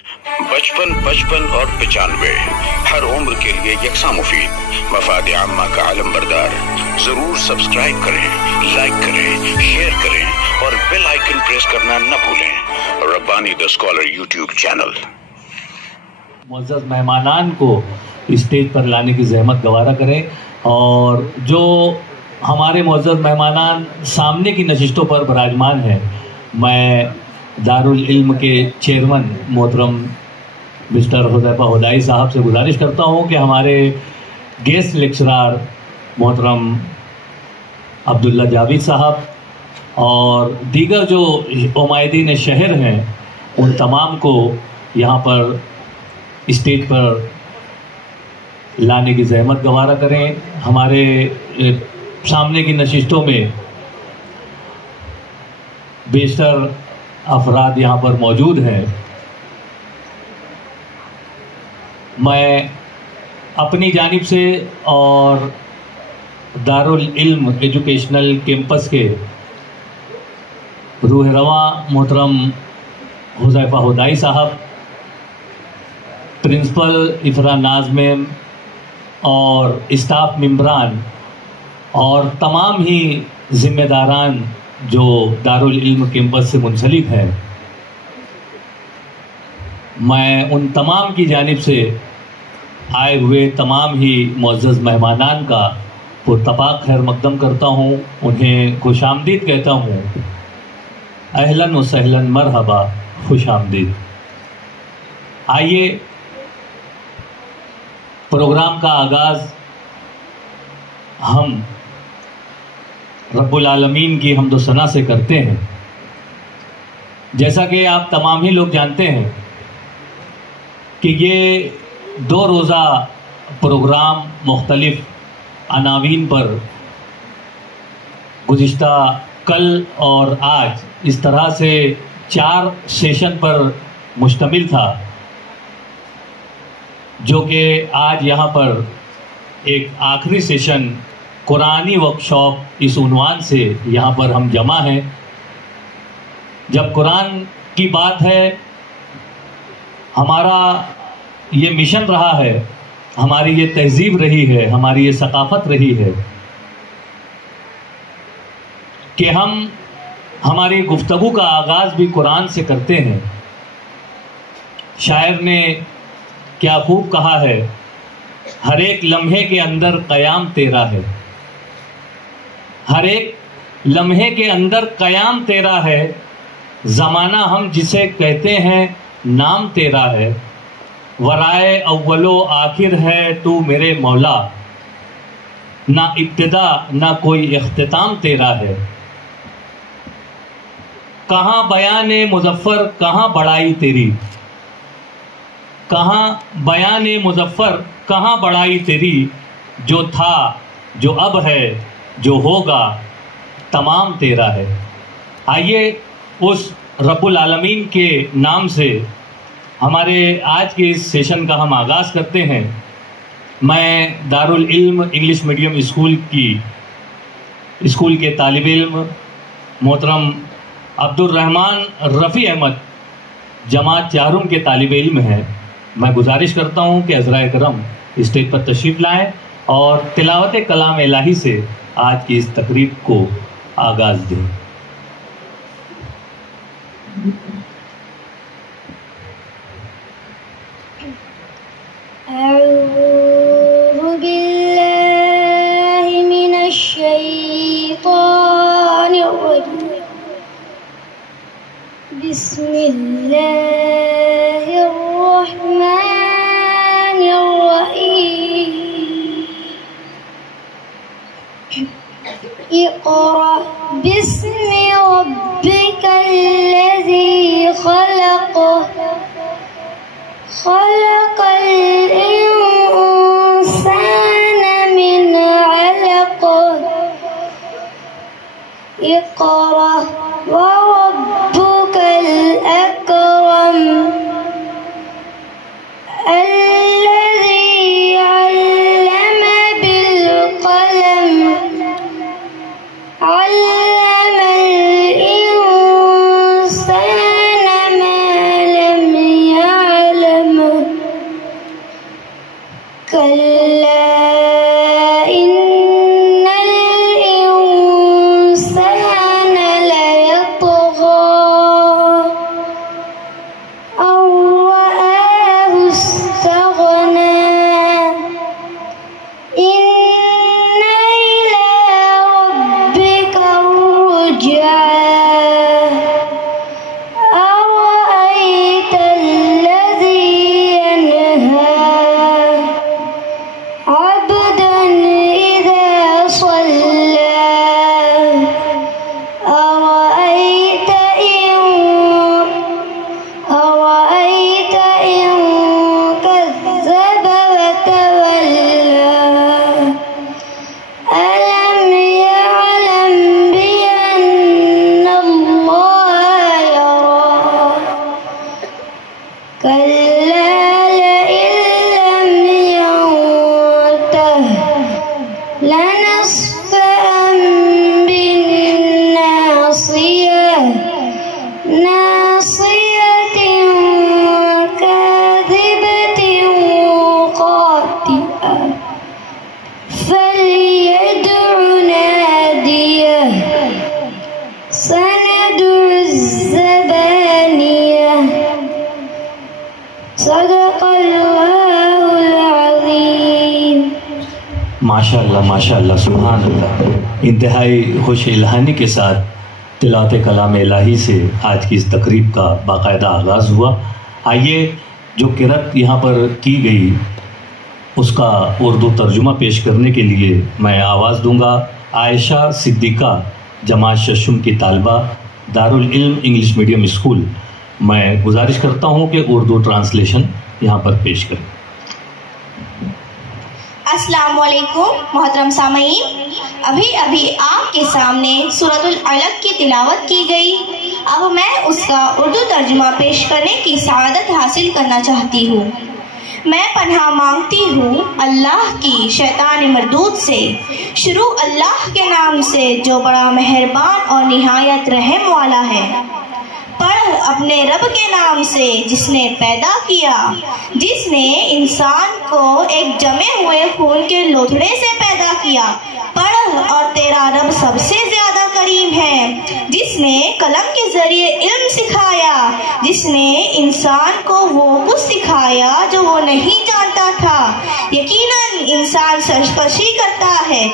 55 55 اور 95 ہر عمر کے لیے یکساں مفید، مفاد عامہ کا علم بردار۔ ضرور سبسکرائب کریں، لائک کریں، شیئر کریں اور بیل آئیکن پریس کرنا نہ بھولیں۔ ربانی دا اسکالر یوٹیوب چینل۔ معزز مہمانان کو اسٹیج پر لانے کی زحمت گوارا کریں، اور جو ہمارے معزز مہمانان سامنے کی نشستوں پر براجمان ہیں، میں دارالعلم کے چیئرمین محترم مسٹر حذیفہ ہدائی صاحب سے گزارش کرتا ہوں کہ ہمارے گیسٹ لیکچرار محترم عبداللہ جاوید صاحب اور دیگر جو عمائدین شہر ہیں ان تمام کو یہاں پر اسٹیج پر لانے کی زحمت گوارا کریں۔ ہمارے سامنے کی نشستوں میں بیشتر افراد یہاں پر موجود ہیں۔ میں اپنی جانب سے اور دارالعلم ایجوکیشنل کیمپس کے روح رواں محترم حذیفہ ہدائی صاحب، پرنسپل افرا ناز میم اور اسٹاف ممبران اور تمام ہی ذمہ داران جو دارالعلم کیمپس سے منسلک ہیں، میں ان تمام کی جانب سے آئے ہوئے تمام ہی معزز مہمانان کا پرتپاک خیر مقدم کرتا ہوں، انہیں خوش آمدید کہتا ہوں۔ اہلاً و سہلاً، مرحبا، خوش آمدید۔ آئیے پروگرام کا آغاز ہم رب العالمین کی حمد و ثنا سے کرتے ہیں۔ جیسا کہ آپ تمام ہی لوگ جانتے ہیں کہ یہ 2 روزہ پروگرام مختلف عناوین پر گزشتہ کل اور آج اس طرح سے 4 سیشن پر مشتمل تھا، جو کہ آج یہاں پر ایک آخری سیشن قرآنی ورکشاپ اس عنوان سے یہاں پر ہم جمع ہیں۔ جب قرآن کی بات ہے، ہمارا یہ مشن رہا ہے، ہماری یہ تہذیب رہی ہے، ہماری یہ ثقافت رہی ہے کہ ہم ہماری گفتگو کا آغاز بھی قرآن سے کرتے ہیں۔ شاعر نے کیا خوب کہا ہے، ہر ایک لمحے کے اندر قیام تیرا ہے، ہر ایک لمحے کے اندر قیام تیرا ہے، زمانہ ہم جسے کہتے ہیں نام تیرا ہے، ورائے اول و آخر ہے تو میرے مولا، نہ ابتدا نہ کوئی اختتام تیرا ہے۔ کہاں بیان مظفر کہاں بڑائی تیری، کہاں بیان مظفر کہاں بڑائی تیری، جو تھا جو اب ہے جو ہوگا تمام تیرا ہے۔ آئیے اس رب العالمین کے نام سے ہمارے آج کے اس سیشن کا ہم آغاز کرتے ہیں۔ میں دارالعلم انگلش میڈیم اسکول کے طالب علم محترم عبد الرحمن رفیع احمد جماعت 4 کے طالب علم ہیں، میں گزارش کرتا ہوں کہ حضرائے کرم اسٹیج پر تشریف لائیں اور تلاوت کلام الہی سے آج کی اس تقریب کو آغاز دیں۔ اعوذ باللہ من الشیطان الرجیم، بسم اللہ الرحمن الرحیم، اقرأ باسم ربک الذی خلق، خلق الانسان من علق، اقرأ وربک الاکرم، الذی علم بالقلم، علم الانسان ما كلا إن الإنسان ليطغى أن رآه استغنى إن إلى ربك الرجعى أرأيت الذي ينهى عبدا إذا صلى أرأيت إن كذب وتولى ألم يعلم بأن الله يرى كلا لئن لم ينته لنصفعا بالناصية ناصية كاذبة خاطئة فليدع ناديه سندع الزبانية صدق الله العظيم. ماشاءاللہ ماشاءاللہ سبحان اللہ. انتہائی خوش الہانی کے ساتھ تلاوت کلام الہی سے آج کی اس تقریب کا باقاعدہ آغاز ہوا. آئیے جو قرأت یہاں پر کی گئی اس کا اردو ترجمہ پیش کرنے کے لیے میں آواز دوں گا عائشہ صدیقہ جماعت ششم کی طالبہ دارالعلم انگلش میڈیم اسکول. میں گزارش کرتا ہوں کہ اردو ٹرانسلیشن یہاں پر پیش کریں. السلام علیکم محترم سامعین، ابھی آپ کے سامنے سورۃ العلق کی تلاوت کی گئی. اب میں اس کا اردو ترجمہ پیش کرنے کی سعادت حاصل کرنا چاہتی ہوں. میں پناہ مانگتی ہوں اللہ کی شیطان مردود سے. شروع اللہ کے نام سے جو بڑا مہربان اور نہایت رحم والا ہے. پڑھ اپنے رب کے نام سے جس نے پیدا کیا، جس نے انسان کو ایک جمے ہوئے خون کے لوتھڑے سے پیدا کیا. پڑھ اور تیرا رب سب سے زیادہ کریم ہے، جس نے قلم کے ذریعے علم سکھایا، جس نے انسان کو وہ کچھ سکھایا جو وہ نہیں جانتا تھا. یقیناً انسان سرکشی کرتا ہے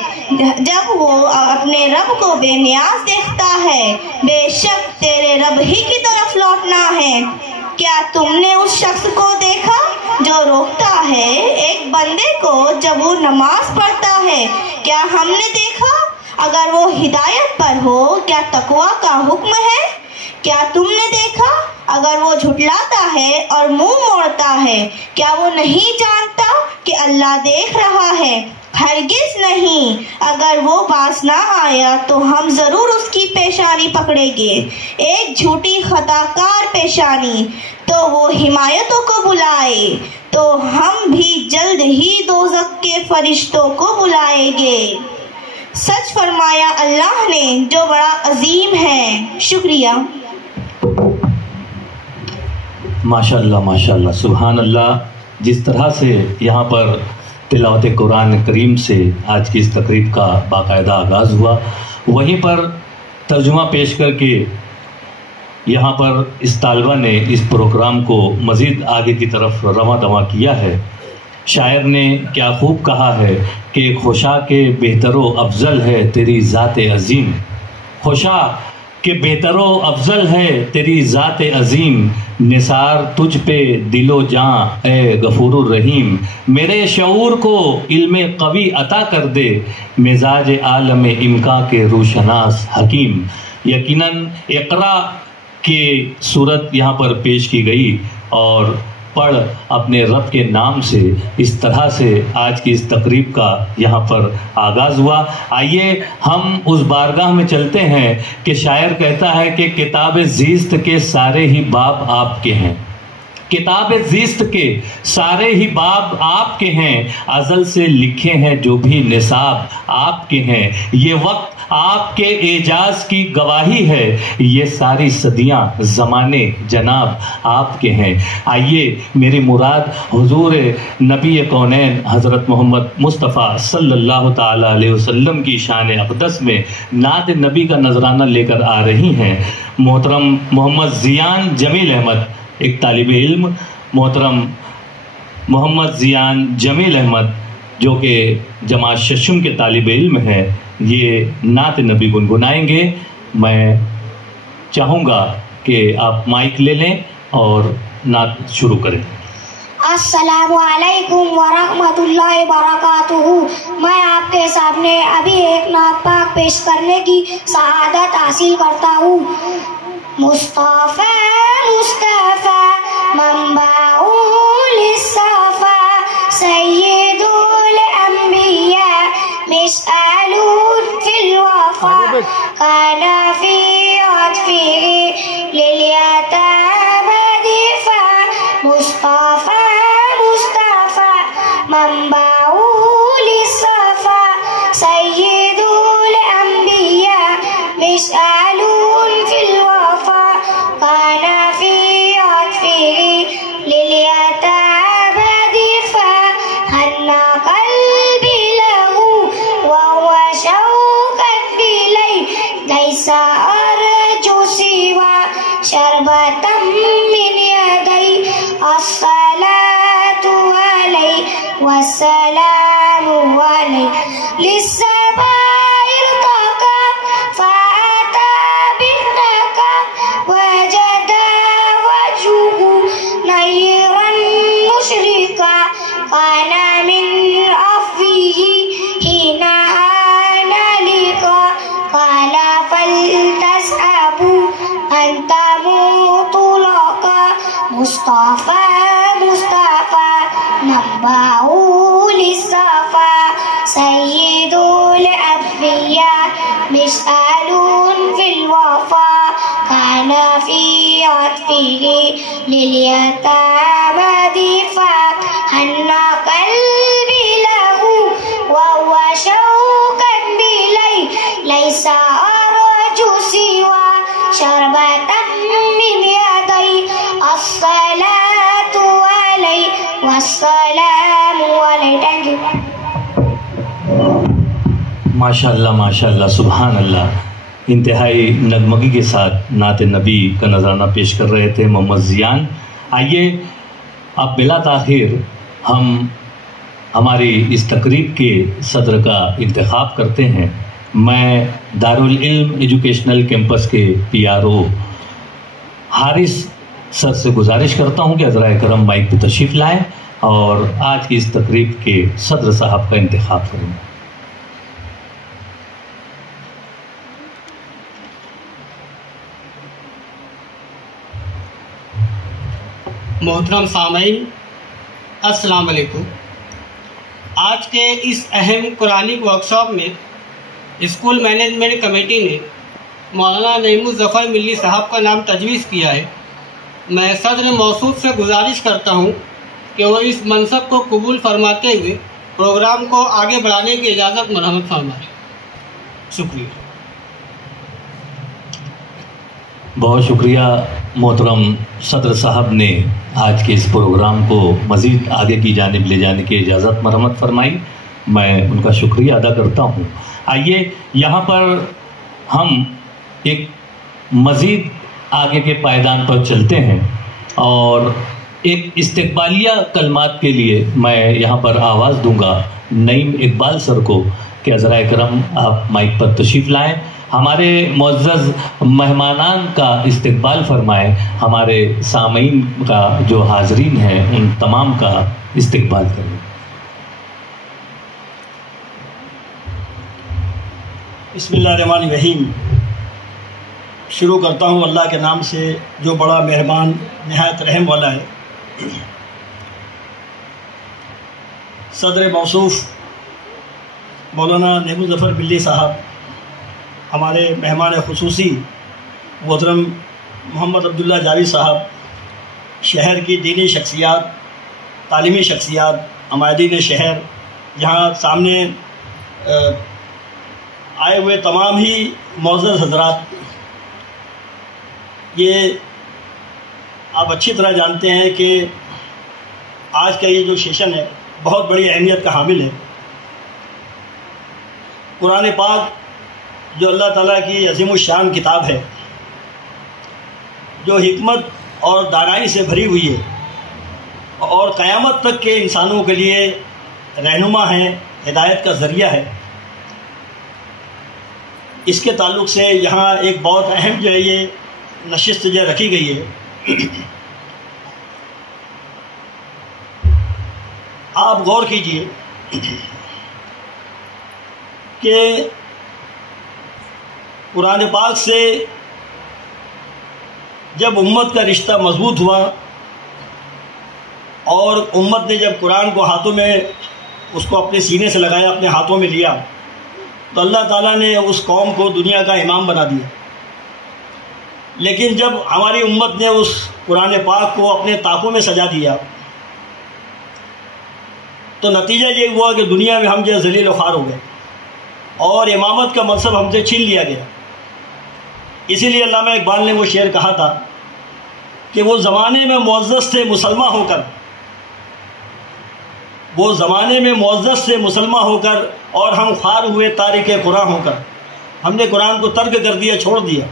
جب وہ اپنے رب کو بے نیاز دیکھتا ہے. بے شک تیرے رب ہی کی طرف لوٹنا ہے. کیا تم نے اس شخص کو دیکھا جو روکتا ہے ایک بندے کو جب وہ نماز پڑھتا ہے؟ کیا ہم نے دیکھا اگر وہ ہدایت پر ہو کیا تقوی کا حکم ہے؟ کیا تم نے دیکھا اگر وہ جھٹلاتا ہے اور منہ موڑتا ہے؟ کیا وہ نہیں جانتا کہ اللہ دیکھ رہا ہے؟ ہرگز نہیں. اگر وہ باز نہ آیا تو ہم ضرور اس کی پیشانی پکڑیں گے، ایک جھوٹی خطا کار پیشانی. تو وہ حمایتوں کو بلائے تو ہم بھی جلد ہی دوزخ کے فرشتوں کو بلائیں گے. سچ فرمایا اللہ نے جو بڑا عظیم ہے. شکریہ. ماشاءاللہ ماشاءاللہ سبحان اللہ. جس طرح سے یہاں پر تلاوت قرآن کریم سے آج کی اس تقریب کا باقاعدہ آغاز ہوا، وہیں پر ترجمہ پیش کر کے یہاں پر اس طالبہ نے اس پروگرام کو مزید آگے کی طرف رواں دواں کیا ہے. شاعر نے کیا خوب کہا ہے کہ خوشا کے بہتر و افضل ہے تیری ذات عظیم. خوشا کہ بہتر و افضل ہے تیری ذات عظیم، نثار تجھ پہ دل و جاں اے غفور الرحیم. میرے شعور کو علم قوی عطا کر دے، مزاج عالم امکا کے روشناس حکیم. یقیناً اقرا کی صورت یہاں پر پیش کی گئی اور پڑھ اپنے رب کے نام سے اس طرح سے آج کی اس تقریب کا یہاں پر آغاز ہوا. آئیے ہم اس بارگاہ میں چلتے ہیں کہ شاعر کہتا ہے کہ کتاب زیست کے سارے ہی باب آپ کے ہیں. کتاب زیست کے سارے ہی باب آپ کے ہیں، ازل سے لکھے ہیں جو بھی نصاب آپ کے ہیں، یہ وقت آپ کے اعجاز کی گواہی ہے، یہ ساری صدیاں زمانے جناب آپ کے ہیں۔ آئیے میری مراد حضور نبی کونین حضرت محمد مصطفیٰ صلی اللہ تعالیٰ علیہ وسلم کی شان اقدس میں نعت نبی کا نذرانہ لے کر آ رہی ہیں۔ محترم محمد زیان جمیل احمد، ایک طالب علم، محترم محمد زیان جمیل احمد جو کہ جماعت ششم کے طالب علم ہیں، یہ نعت نبی گنگنائیں گے۔ میں چاہوں گا کہ آپ مائک لے لیں اور نعت شروع کریں۔ السلام علیکم ورحمۃ اللہ وبرکاتہ۔ میں آپ کے سامنے ابھی ایک نعت پاک پیش کرنے کی سعادت حاصل کرتا ہوں۔ مصطفیٰ مصطفیٰ منبع للصفا سید الانبیاء مسأل فی الوفا کان فی عطفه للیتامى دفاع مصطفیٰ مصطفیٰ منبع للصفا سید الانبیاء مسأل فی الوفا کان فی عطفه للیتامى دفاع حنى قلبي له وهو شوقا بليل ليس أرجو سوى شربة من يدي الصلاة عليه والسلام عليه للسماء ارتقى فأتى بالنقى وجد وجهه نيرا مشرقا كان من عفوه حين آن لقا قال فلتذهبوا أن تموتوا لقا مصطفى مصطفى منبع للصفا سيد الأنبياء مسأل في الوفا كان في عطفه لليتامى دفاع حنى قلبي له وهو شوقا بليل ليس أرجو سوى شربة من يدي الصلاة عليه والسلام عليه۔ Thank you. ماشاء اللہ ماشاء اللہ، سبحان اللہ۔ انتہائی نغمگی کے ساتھ نعت نبی کا نذرانہ پیش کر رہے تھے محمد زیان۔ آئیے اب بلا تاخیر ہم ہماری اس تقریب کے صدر کا انتخاب کرتے ہیں۔ میں دارالعلم ایجوکیشنل کیمپس کے PRO حارث سر سے گزارش کرتا ہوں کہ حضرائے کرم مائک پہ تشریف لائیں اور آج کی اس تقریب کے صدر صاحب کا انتخاب کریں۔ محترم سامعین، السلام علیکم۔ آج کے اس اہم قرآنک ورکشاپ میں اسکول مینجمنٹ کمیٹی نے مولانا نعیم الظفر ملی صاحب کا نام تجویز کیا ہے۔ میں صدر موصوف سے گزارش کرتا ہوں کہ وہ اس منصب کو قبول فرماتے ہوئے پروگرام کو آگے بڑھانے کی اجازت مرحمت فرمائیں۔ شکریہ۔ بہت شکریہ محترم صدر صاحب نے آج کے اس پروگرام کو مزید آگے کی جانب لے جانے کی اجازت مرحمت فرمائی۔ میں ان کا شکریہ ادا کرتا ہوں۔ آئیے یہاں پر ہم ایک مزید آگے کے پائیدان پر چلتے ہیں اور ایک استقبالیہ کلمات کے لیے میں یہاں پر آواز دوں گا نعیم اقبال سر کو کہ حضرائے کرم آپ مائک پر تشریف لائیں، ہمارے معزز مہمانان کا استقبال فرمائیں، ہمارے سامعین کا جو حاضرین ہیں ان تمام کا استقبال کریں۔ بسم اللہ الرحمن الرحیم۔ شروع کرتا ہوں اللہ کے نام سے جو بڑا مہربان نہایت رحم والا ہے۔ صدر موصوف مولانا نعیم الظفر ملی صاحب، ہمارے مہمان خصوصی محترم محمد عبداللہ جاوید صاحب، شہر کی دینی شخصیات، تعلیمی شخصیات، عمائدین شہر، یہاں سامنے آئے ہوئے تمام ہی معزز حضرات، یہ آپ اچھی طرح جانتے ہیں کہ آج کا یہ جو سیشن ہے بہت بڑی اہمیت کا حامل ہے۔ قرآن پاک جو اللہ تعالیٰ کی عظیم الشان کتاب ہے، جو حکمت اور دانائی سے بھری ہوئی ہے اور قیامت تک کے انسانوں کے لیے رہنما ہے، ہدایت کا ذریعہ ہے، اس کے تعلق سے یہاں ایک بہت اہم جو ہے یہ نشست جو رکھی گئی ہے۔ آپ غور کیجئے کہ قرآن پاک سے جب امت کا رشتہ مضبوط ہوا اور امت نے جب قرآن کو ہاتھوں میں اس کو اپنے سینے سے لگایا، اپنے ہاتھوں میں لیا، تو اللہ تعالیٰ نے اس قوم کو دنیا کا امام بنا دیا۔ لیکن جب ہماری امت نے اس قرآن پاک کو اپنے طاقوں میں سجا دیا تو نتیجہ یہ ہوا کہ دنیا میں ہم جو ذلیل و خوار ہو گئے اور امامت کا منصب ہم سے چھین لیا گیا۔ اسی لیے علامہ اقبال نے وہ شعر کہا تھا کہ وہ زمانے میں معزز تھے مسلمہ ہو کر، وہ زمانے میں معزز سے مسلمہ ہو کر، اور ہم خوار ہوئے تارک قرآن ہو کر، ہم نے قرآن کو ترک کر دیا، چھوڑ دیا۔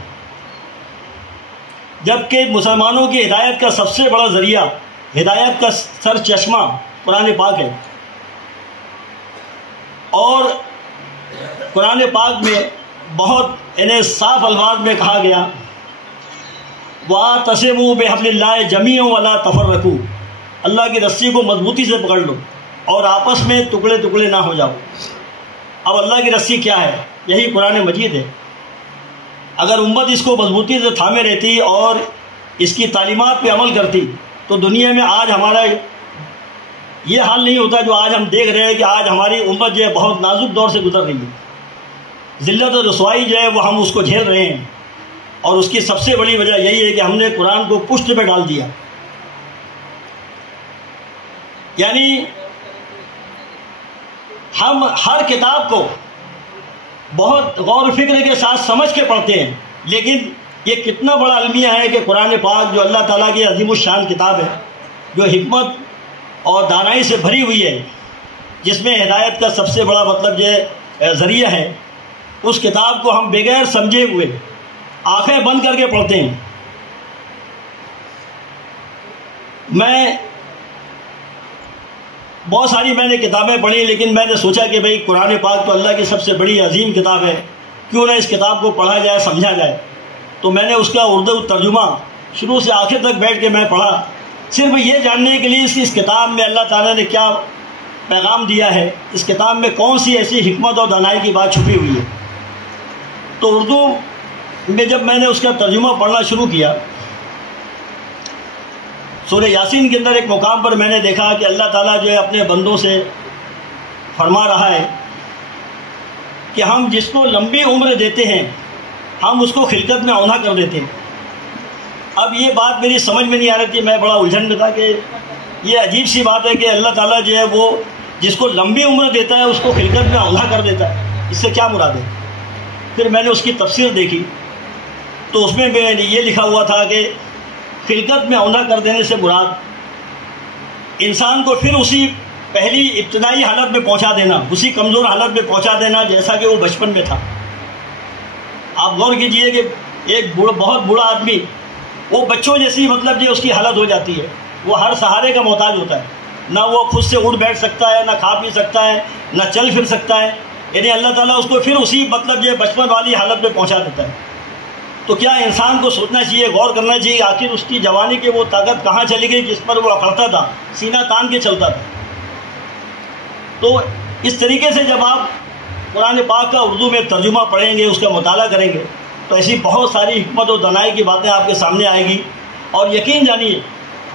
جبکہ مسلمانوں کی ہدایت کا سب سے بڑا ذریعہ، ہدایت کا سر چشمہ قرآن پاک ہے، اور قرآن پاک میں بہت صاف الفاظ میں کہا گیا وَاعْتَصِمُوا بِحَبْلِ اللَّهِ جَمِيعًا وَلَا تَفَرَّقُوا، اللہ کی رسی کو مضبوطی سے پکڑ لو اور آپس میں ٹکڑے ٹکڑے نہ ہو جاؤ۔ اب اللہ کی رسی کیا ہے؟ یہی قرآن مجید ہے۔ اگر امت اس کو مضبوطی سے تھامے رہتی اور اس کی تعلیمات پہ عمل کرتی تو دنیا میں آج ہمارا یہ حال نہیں ہوتا جو آج ہم دیکھ رہے ہیں کہ آج ہماری امت جو ہے بہت نازک دور سے گزر رہی ہے۔ ذلت و رسوائی جو ہے وہ ہم اس کو جھیل رہے ہیں، اور اس کی سب سے بڑی وجہ یہی ہے کہ ہم نے قرآن کو پشت پہ ڈال دیا۔ یعنی ہم ہر کتاب کو بہت غور و فکر کے ساتھ سمجھ کے پڑھتے ہیں، لیکن یہ کتنا بڑا المیہ ہے کہ قرآن پاک جو اللہ تعالیٰ کی عظیم الشان کتاب ہے، جو حکمت اور دانائی سے بھری ہوئی ہے، جس میں ہدایت کا سب سے بڑا مطلب یہ ذریعہ ہے، اس کتاب کو ہم بغیر سمجھے ہوئے آنکھیں بند کر کے پڑھتے ہیں۔ بہت ساری میں نے کتابیں پڑھی، لیکن میں نے سوچا کہ بھئی قرآن پاک تو اللہ کی سب سے بڑی عظیم کتاب ہے، کیوں نہ اس کتاب کو پڑھا جائے، سمجھا جائے۔ تو میں نے اس کا اردو ترجمہ شروع سے آخر تک بیٹھ کے میں پڑھا، صرف یہ جاننے کے لیے اس کتاب میں اللہ تعالیٰ نے کیا پیغام دیا ہے، اس کتاب میں کون سی ایسی حکمت اور دانائی کی بات چھپی ہوئی ہے۔ تو اردو میں جب میں نے اس کا ترجمہ پڑھنا شروع کیا، سورہ یاسین کے اندر ایک مقام پر میں نے دیکھا کہ اللہ تعالیٰ جو ہے اپنے بندوں سے فرما رہا ہے کہ ہم جس کو لمبی عمر دیتے ہیں ہم اس کو خلقت میں اوندھا کر دیتے ہیں۔ اب یہ بات میری سمجھ میں نہیں آ رہی تھی، میں بڑا الجھن میں تھا کہ یہ عجیب سی بات ہے کہ اللہ تعالیٰ جو ہے وہ جس کو لمبی عمر دیتا ہے اس کو خلقت میں اوندھا کر دیتا ہے، اس سے کیا مراد ہے؟ پھر میں نے اس کی تفسیر دیکھی تو اس میں یہ لکھا ہوا تھا کہ خلقت میں اوندھا کر دینے سے مراد انسان کو پھر اسی پہلی ابتدائی حالت میں پہنچا دینا، اسی کمزور حالت میں پہنچا دینا جیسا کہ وہ بچپن میں تھا۔ آپ غور کیجئے کہ ایک بہت بوڑھا آدمی وہ بچوں جیسی مطلب جو اس کی حالت ہو جاتی ہے، وہ ہر سہارے کا محتاج ہوتا ہے، نہ وہ خود سے اٹھ بیٹھ سکتا ہے، نہ کھا پی سکتا ہے، نہ چل پھر سکتا ہے، یعنی اللہ تعالیٰ اس کو پھر اسی مطلب جو بچپن والی حالت میں پہنچا دیتا ہے۔ تو کیا انسان کو سوچنا چاہیے، غور کرنا چاہیے آخر اس کی جوانی کی وہ طاقت کہاں چلی گئی جس پر وہ اکڑتا تھا، سینہ تان کے چلتا تھا۔ تو اس طریقے سے جب آپ قرآن پاک کا اردو میں ترجمہ پڑھیں گے، اس کا مطالعہ کریں گے، تو ایسی بہت ساری حکمت و دانائی کی باتیں آپ کے سامنے آئے گی۔ اور یقین جانیے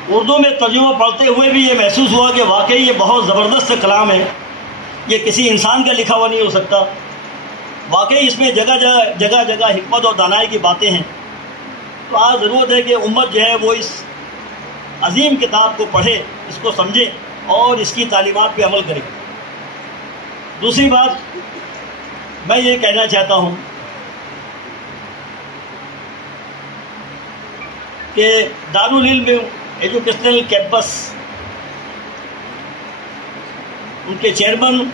اردو میں ترجمہ پڑھتے ہوئے بھی یہ محسوس ہوا کہ واقعی یہ بہت زبردست کلام ہے، یہ کسی انسان کا لکھا ہوا نہیں ہو سکتا، واقعی اس میں جگہ جگہ حکمت اور دانائی کی باتیں ہیں۔ تو آج ضرورت ہے کہ امت جو ہے وہ اس عظیم کتاب کو پڑھے، اس کو سمجھے اور اس کی تعلیمات پہ عمل کرے۔ دوسری بات میں یہ کہنا چاہتا ہوں کہ دارالعلم ایجوکیشنل کیمپس ان کے چیئرمین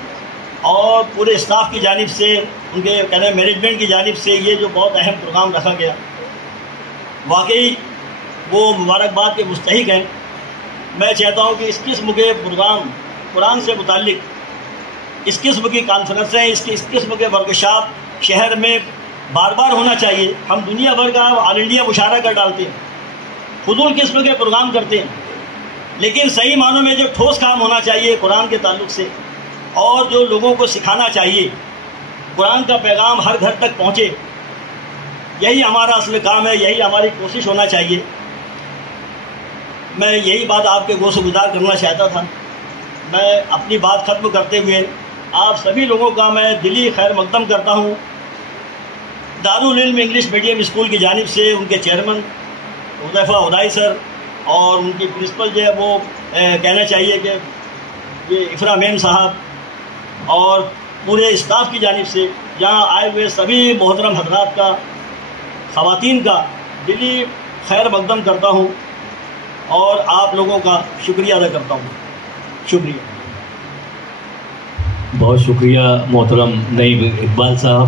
اور پورے اسٹاف کی جانب سے، ان کے کہنا مینجمنٹ کی جانب سے یہ جو بہت اہم پروگرام رکھا گیا، واقعی وہ مبارکباد کے مستحق ہیں۔ میں چاہتا ہوں کہ اس قسم کے پروگرام، قرآن سے متعلق اس قسم کی کانفرنسیں، اس قسم کے ورکشاپ شہر میں بار بار ہونا چاہیے۔ ہم دنیا بھر کا آل انڈیا مشاہرہ کر ڈالتے ہیں، فضول قسم کے پروگرام کرتے ہیں، لیکن صحیح معنوں میں جو ٹھوس کام ہونا چاہیے قرآن کے تعلق سے، اور جو لوگوں کو سکھانا چاہیے، قرآن کا پیغام ہر گھر تک پہنچے، یہی ہمارا اصل کام ہے، یہی ہماری کوشش ہونا چاہیے۔ میں یہی بات آپ کے گوش گزار کرنا چاہتا تھا۔ میں اپنی بات ختم کرتے ہوئے آپ سبھی لوگوں کا میں دلی خیر مقدم کرتا ہوں۔ دارالعلم انگلش میڈیم اسکول کی جانب سے ان کے چیئرمین حذیفہ ہدائی سر اور ان کی پرنسپل جو ہے وہ کہنا چاہیے کہ یہ افرا میم صاحب اور پورے اسٹاف کی جانب سے یہاں آئے ہوئے سبھی محترم حضرات کا، خواتین کا دلی خیر مقدم کرتا ہوں اور آپ لوگوں کا شکریہ ادا کرتا ہوں۔ شکریہ، بہت شکریہ محترم نعیم اقبال صاحب۔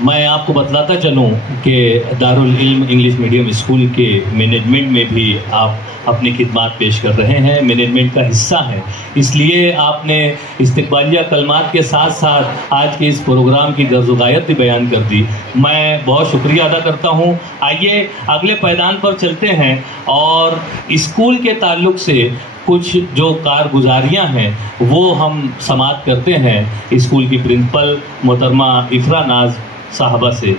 میں آپ کو بتلاتا چلوں کہ دارالعلم انگلش میڈیم اسکول کے مینجمنٹ میں بھی آپ اپنی خدمات پیش کر رہے ہیں، مینجمنٹ کا حصہ ہیں، اس لیے آپ نے استقبالیہ کلمات کے ساتھ ساتھ آج کے اس پروگرام کی غرض و غایت بھی بیان کر دی۔ میں بہت شکریہ ادا کرتا ہوں۔ آئیے اگلے پیدان پر چلتے ہیں اور اسکول کے تعلق سے کچھ جو کارگزاریاں ہیں وہ ہم سماعت کرتے ہیں اسکول کی پرنسپل محترمہ افرا ناز صاحبہ سے۔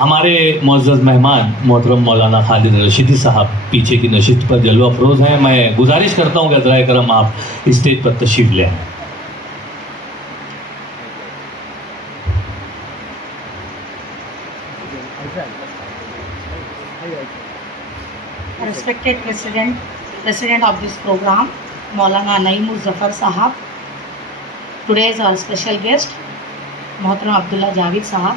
ہمارے معزز مہمان محترم مولانا خالد رشیدی صاحب پیچھے کی نشست پر جلوہ افروز ہیں۔ میں گزارش کرتا ہوں کہ حضرائے کرم آپ اسٹیج پر تشریف لیں۔ Respected President of this program, Maulana Naeem Zafar Sahab. Today is our special guest, Mohtaram Abdullah Javed Sahab.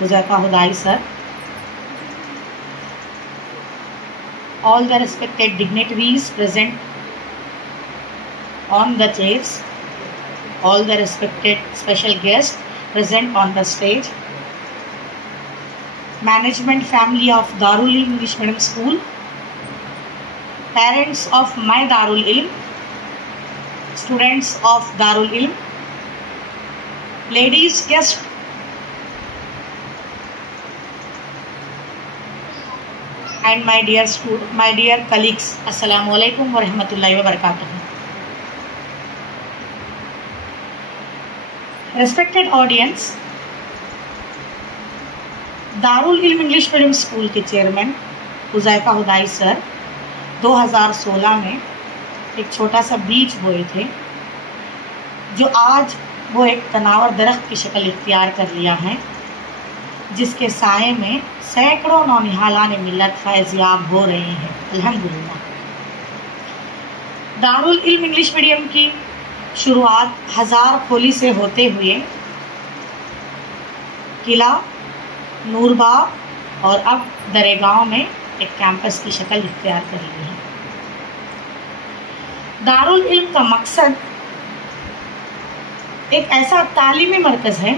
Huzaifa Hudai Sir. All the respected dignitaries present on the chairs. All the respected special guests present on the stage. Management family of Darul English Medium School, parents of my Darul Ilm, students of Darul Ilm, ladies guests, and my dear colleagues, Assalamu alaikum wa rahmatullahi wa barakatuh. Respected audience, دارال علم English medium school کے chairman Huzaifa Hudai سر 2016 میں ایک چھوٹا سا بیج بوئے تھے جو آج وہ ایک تناور درخت کی شکل اختیار کر لیا ہے، جس کے سائے میں سینکڑوں نونہالان ملت فیض یاب ہو رہے ہیں الحمدللہ۔ دارالعلم انگلش میڈیم کی شروعات ہزار کھولی سے ہوتے ہوئے قلعہ، نور باغ اور اب درے گاؤں میں ایک کیمپس کی شکل اختیار کر لی ہے۔ دارالعلم کا مقصد ایک ایسا تعلیمی مرکز ہے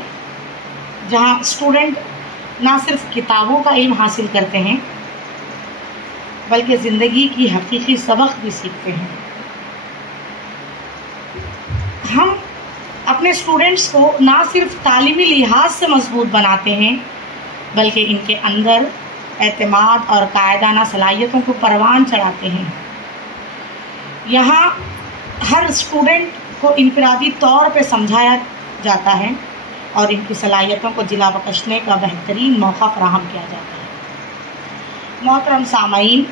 جہاں اسٹوڈنٹ نہ صرف کتابوں کا علم حاصل کرتے ہیں بلکہ زندگی کی حقیقی سبق بھی سیکھتے ہیں۔ ہم اپنے اسٹوڈنٹس کو نہ صرف تعلیمی لحاظ سے مضبوط بناتے ہیں بلکہ ان کے اندر اعتماد اور قائدانہ صلاحیتوں کو پروان چڑھاتے ہیں۔ یہاں ہر اسٹوڈنٹ کو انفرادی طور پہ سمجھایا جاتا ہے اور ان کی صلاحیتوں کو جلا بخشنے کا بہترین موقع فراہم کیا جاتا ہے۔ محترم سامعین،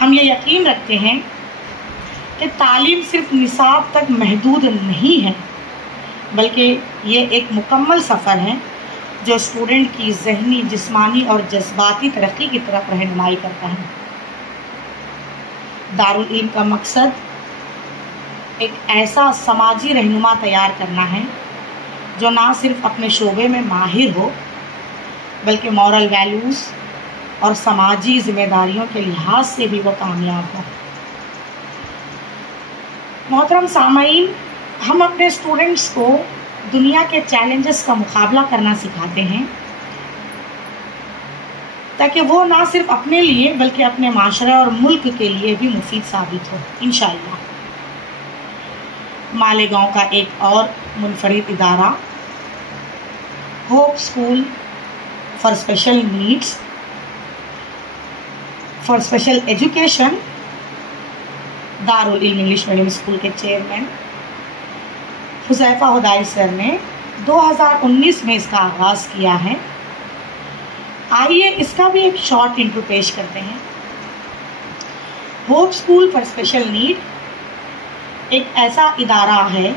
ہم یہ یقین رکھتے ہیں کہ تعلیم صرف نصاب تک محدود نہیں ہے، بلکہ یہ ایک مکمل سفر ہے جو اسٹوڈنٹ کی ذہنی، جسمانی اور جذباتی ترقی کی طرف رہنمائی کرتا ہے۔ دارالعلم کا مقصد ایک ایسا سماجی رہنما تیار کرنا ہے جو نہ صرف اپنے شعبے میں ماہر ہو بلکہ مورل ویلیوز اور سماجی ذمہ داریوں کے لحاظ سے بھی وہ کامیاب ہو۔ محترم سامعین، ہم اپنے اسٹوڈنٹس کو دنیا کے چیلنجز کا مقابلہ کرنا سکھاتے ہیں تاکہ وہ نہ صرف اپنے لیے بلکہ اپنے معاشرے اور ملک کے لیے بھی مفید ثابت ہو انشاءاللہ۔ مالیگاؤں کا ایک اور منفرد ادارہ hope school for special needs for special education, Darul Ilm English medium school کے چیئرمین حذیفہ ہدائی سر نے 2019 میں اس کا آغاز کیا ہے۔ آئیے اس کا بھی ایک شارٹ انٹرو پیش کرتے ہیں۔ Hope school for special need ایک ایسا ادارہ ہے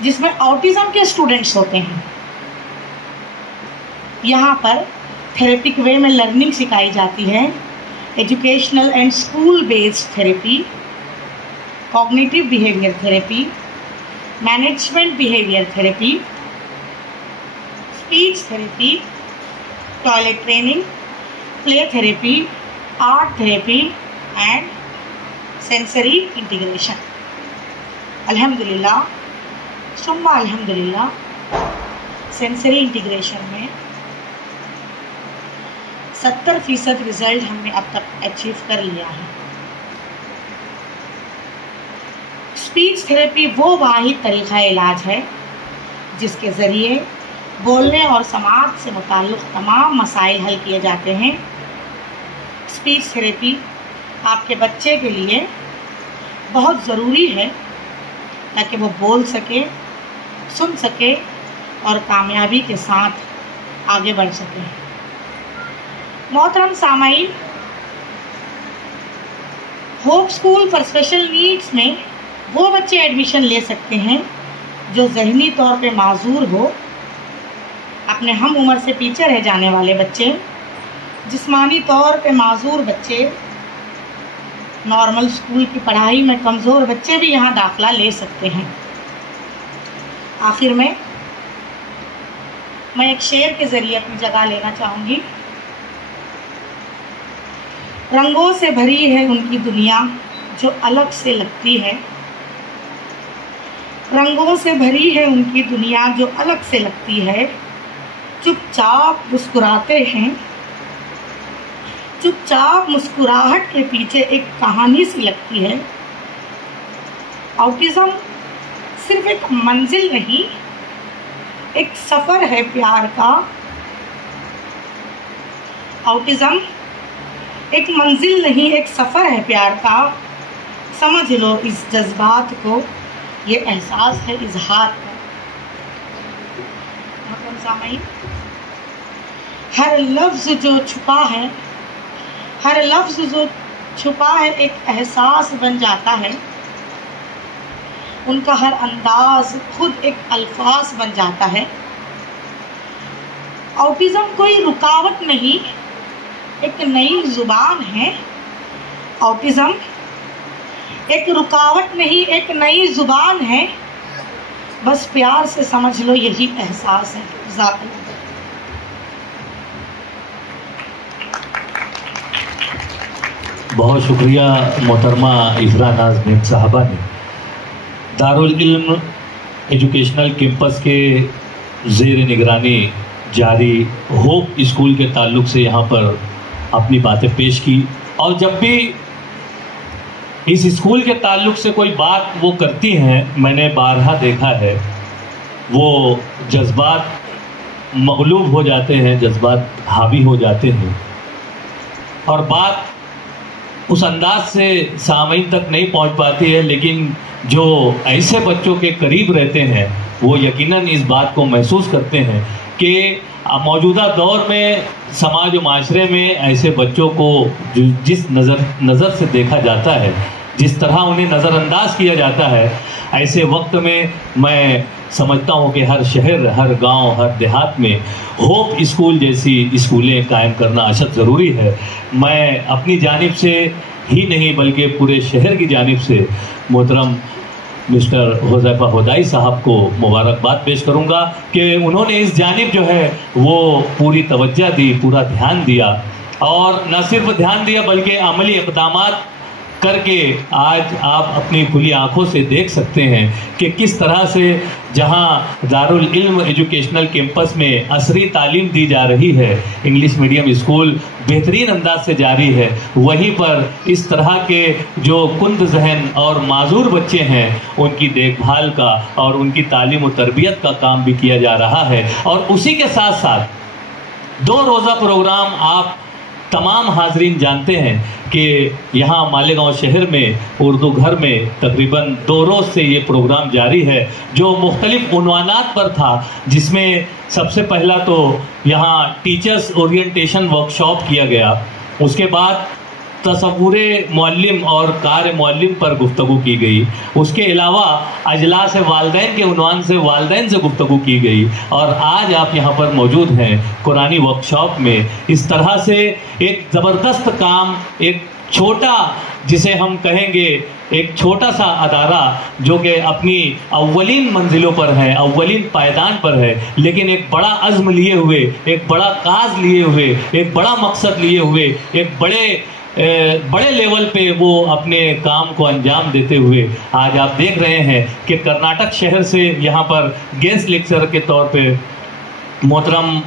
جس میں آٹزم کے اسٹوڈنٹس ہوتے ہیں۔ یہاں پر تھیریپک وے میں لرننگ سکھائی جاتی ہے، educational and school based therapy, cognitive behaviour therapy, management behaviour therapy, speech therapy, toilet training, play therapy, art therapy and sensory integration. الحمدللہ ثم الحمدللہ سینسری انٹیگریشن میں 70% رزلٹ ہم نے اب تک اچیو کر لیا ہے۔ اسپیچ تھیریپی وہ واحد طریقہ علاج ہے جس کے ذریعے بولنے اور سماعت سے متعلق تمام مسائل حل کیے جاتے ہیں۔ اسپیچ تھیریپی آپ کے بچے کے لیے بہت ضروری ہے تاکہ وہ بول سکے، سن سکے اور کامیابی کے ساتھ آگے بڑھ سکے۔ محترم سامعین، hope school for special needs میں وہ بچے ایڈمیشن لے سکتے ہیں جو ذہنی طور پہ معذور ہو، اپنے ہم عمر سے پیچھے رہ جانے والے بچے، جسمانی طور پہ معذور بچے، نارمل اسکول کی پڑھائی میں کمزور بچے بھی یہاں داخلہ لے سکتے ہیں۔ آخر میں ایک شعر کے ذریعے اپنی جگہ لینا چاہوں گی۔ رنگوں سے بھری ہے ان کی دنیا جو الگ سے لگتی ہے، رنگوں سے بھری ہے ان کی دنیا جو الگ سے لگتی ہے، چپ چاپ مسکراتے ہیں، چپ چاپ مسکراہٹ کے پیچھے ایک کہانی سی لگتی ہے۔ آٹزم صرف ایک منزل نہیں، ایک سفر ہے پیار کا۔ آٹزم ایک منزل نہیں، ایک سفر ہے پیار کا۔ سمجھ لو اس جذبات کو، یہ احساس ہے اظہار کا۔ محترم سامعین، ہر لفظ جو چھپا ہے، ہر لفظ جو چھپا ہے ایک احساس بن جاتا ہے، ان کا ہر انداز خود ایک الفاظ بن جاتا ہے۔ آٹزم کوئی رکاوٹ نہیں، ایک نئی زبان ہے۔ آٹزم ایک رکاوٹ نہیں، ایک نئی زبان ہے، بس پیار سے سمجھ لو یہی احساس ہے۔ ذات بہت شکریہ محترمہ اسرا ناز میم صاحبہ نے۔ دارالعلم ایجوکیشنل کیمپس کے زیر نگرانی جاری ہوپ اسکول کے تعلق سے یہاں پر اپنی باتیں پیش کی، اور جب بھی اس اسکول کے تعلق سے کوئی بات وہ کرتی ہیں، میں نے بارہا دیکھا ہے، وہ جذبات مغلوب ہو جاتے ہیں، جذبات حاوی ہو جاتے ہیں، اور بات اس انداز سے سامعین تک نہیں پہنچ پاتی ہے، لیکن جو ایسے بچوں کے قریب رہتے ہیں وہ یقیناً اس بات کو محسوس کرتے ہیں کہ موجودہ دور میں سماج و معاشرے میں ایسے بچوں کو جس نظر سے دیکھا جاتا ہے جس طرح انہیں نظر انداز کیا جاتا ہے، ایسے وقت میں میں سمجھتا ہوں کہ ہر شہر، ہر گاؤں، ہر دیہات میں ہوپ اسکول جیسی اسکولیں قائم کرنا اشد ضروری ہے۔ میں اپنی جانب سے ہی نہیں بلکہ پورے شہر کی جانب سے محترم مسٹر حذیفہ ہدائی صاحب کو مبارکباد پیش کروں گا کہ انہوں نے اس جانب جو ہے وہ پوری توجہ دی، پورا دھیان دیا، اور نہ صرف دھیان دیا بلکہ عملی اقدامات کر کے آج آپ اپنی کھلی آنکھوں سے دیکھ سکتے ہیں کہ کس طرح سے جہاں دارالعلم ایجوکیشنل کیمپس میں عصری تعلیم دی جا رہی ہے، انگلش میڈیم اسکول بہترین انداز سے جاری ہے، وہیں پر اس طرح کے جو کند ذہن اور معذور بچے ہیں ان کی دیکھ بھال کا اور ان کی تعلیم و تربیت کا کام بھی کیا جا رہا ہے۔ اور اسی کے ساتھ ساتھ 2 روزہ پروگرام آپ تمام حاضرین جانتے ہیں کہ یہاں مالیگاؤں شہر میں اردو گھر میں تقریباً 2 روز سے یہ پروگرام جاری ہے، جو مختلف عنوانات پر تھا، جس میں سب سے پہلا تو یہاں ٹیچرز اورینٹیشن ورکشاپ کیا گیا، اس کے بعد تصور معلم اور کار معلم پر گفتگو کی گئی، اس کے علاوہ اجلاس والدین کے عنوان سے والدین سے گفتگو کی گئی، اور آج آپ یہاں پر موجود ہیں قرآنی ورکشاپ میں۔ اس طرح سے ایک زبردست کام، ایک چھوٹا جسے ہم کہیں گے ایک چھوٹا سا ادارہ جو کہ اپنی اولین منزلوں پر ہے، اولین پائیدان پر ہے، لیکن ایک بڑا عزم لیے ہوئے، ایک بڑا کاز لیے ہوئے، ایک بڑا مقصد لیے ہوئے، ایک بڑے لیول پہ وہ اپنے کام کو انجام دیتے ہوئے آج آپ دیکھ رہے ہیں کہ کرناٹک شہر سے یہاں پر گیسٹ لیکچرر کے طور پہ محترم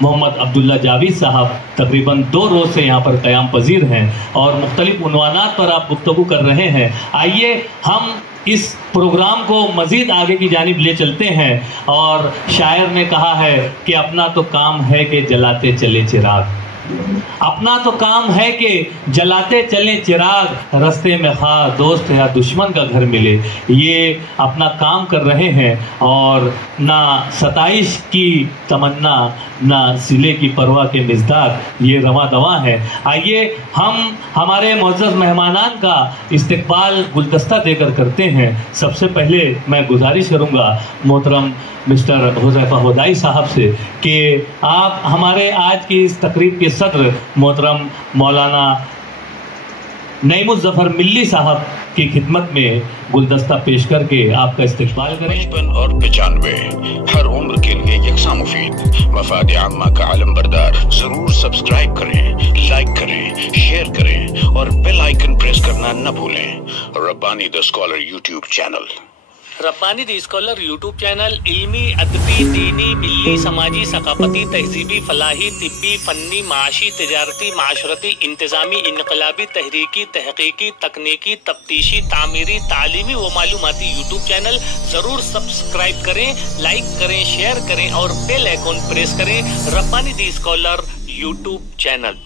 محمد عبداللہ جاوید صاحب تقریباً 2 روز سے یہاں پر قیام پذیر ہیں اور مختلف عنوانات پر آپ گفتگو کر رہے ہیں۔ آئیے ہم اس پروگرام کو مزید آگے کی جانب لے چلتے ہیں، اور شاعر نے کہا ہے کہ اپنا تو کام ہے کہ جلاتے چلے چراغ، اپنا تو کام ہے کہ جلاتے چلیں چراغ، رستے میں خواہ دوست یا دشمن کا گھر ملے۔ یہ اپنا کام کر رہے ہیں اور نہ ستائش کی تمنا، نہ صلے کی پرواہ کے مزداق، یہ رواں دواں ہے۔ آئیے ہم ہمارے معزز مہمانان کا استقبال گلدستہ دے کر کرتے ہیں۔ سب سے پہلے میں گزارش کروں گا محترم مسٹر حذیفہ ہدائی صاحب سے کہ آپ ہمارے آج کی اس تقریب کے صدر محترم مولانا نعیم الظفر ملی صاحب کی خدمت میں گلدستہ پیش کر کے آپ کا استقبال کریں۔ 55 اور 95 ہر عمر کے لیے یکساں مفید، مفاد عامہ کا علم بردار۔ ضرور سبسکرائب کریں، لائک کریں، شیئر کریں اور بیل آئیکن پریس کرنا نہ بھولیں۔ ربانی دی اسکالر یوٹیوب چینل۔ ربانی دی اسکالر یوٹیوب چینل علمی، ادبی، دینی، ملی، سماجی، ثقافتی، تہذیبی، فلاحی، طبی، فنی، معاشی، تجارتی، معاشرتی، انتظامی، انقلابی، تحریکی، تحقیقی، تکنیکی، تفتیشی، تعمیری، تعلیمی و معلوماتی یوٹیوب چینل۔ ضرور سبسکرائب کریں، لائک کریں، شیئر کریں اور بیل آئیکن پریس کریں۔ ربانی دی اسکالر یوٹیوب چینل۔